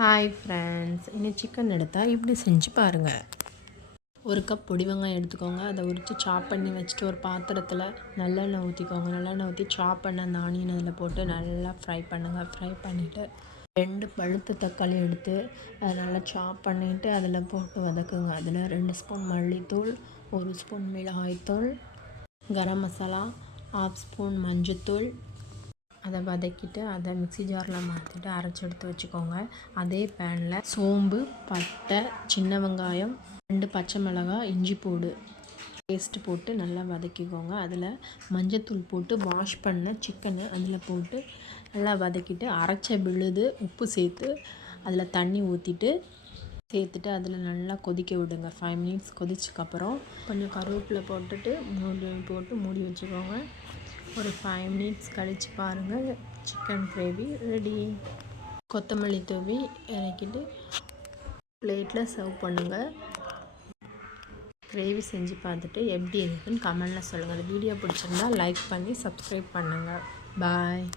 Hi friends, இன்னும் chicken எடுத்தால் இப்படி செஞ்சு பாருங்கள். ஒரு கப் பொடி வெங்காயம் எடுத்துக்கோங்க. அதை உரித்து சாப் பண்ணி வச்சுட்டு ஒரு பாத்திரத்தில் நல்லெண்ணெய் ஊற்றிக்கோங்க. நல்லெண்ணெய் ஊற்றி சாப் பண்ண அந்த ஆனியன் அதில் போட்டு நல்லா ஃப்ரை பண்ணுங்கள். ஃப்ரை பண்ணிவிட்டு 2 பழுத்த தக்காளி எடுத்து அதை நல்லா சாப் பண்ணிவிட்டு அதில் போட்டு வதக்குங்க. அதில் 2 ஸ்பூன் மல்லித்தூள், 1 ஸ்பூன் மிளகாய்த்தூள், கரம் மசாலா, 1/2 ஸ்பூன் மஞ்சத்தூள், அதை வதக்கிட்டு அதை மிக்ஸி ஜாரில் மாற்றிட்டு அரைச்சி எடுத்து வச்சுக்கோங்க. அதே பேனில் சோம்பு, பட்டை, சின்ன வெங்காயம், 2 பச்சை மிளகாய், இஞ்சி பூண்டு பேஸ்ட்டு போட்டு நல்லா வதக்கிக்கோங்க. அதில் மஞ்சத்தூள் போட்டு வாஷ் பண்ண சிக்கனை அதில் போட்டு நல்லா வதக்கிட்டு அரைச்ச விழுது உப்பு சேர்த்து அதில் தண்ணி சேர்த்துட்டு அதில் நல்லா கொதிக்க விடுங்க. 5 மினிட்ஸ் கொதிச்சதுக்கப்புறம் கொஞ்சம் கருவேப்பிலை போட்டுட்டு மூடி வச்சுக்கோங்க. ஒரு 5 மினிட்ஸ் கழித்து பாருங்கள், சிக்கன் கிரேவி ரெடி. கொத்தமல்லி தூவி இறக்கிட்டு பிளேட்டில் சர்வ் பண்ணுங்கள். கிரேவி செஞ்சு பார்த்துட்டு எப்படி இருக்குன்னு கமெண்டில் சொல்லுங்கள். அந்த வீடியோ பிடிச்சிருந்தா லைக் பண்ணி சப்ஸ்கிரைப் பண்ணுங்கள். பாய்.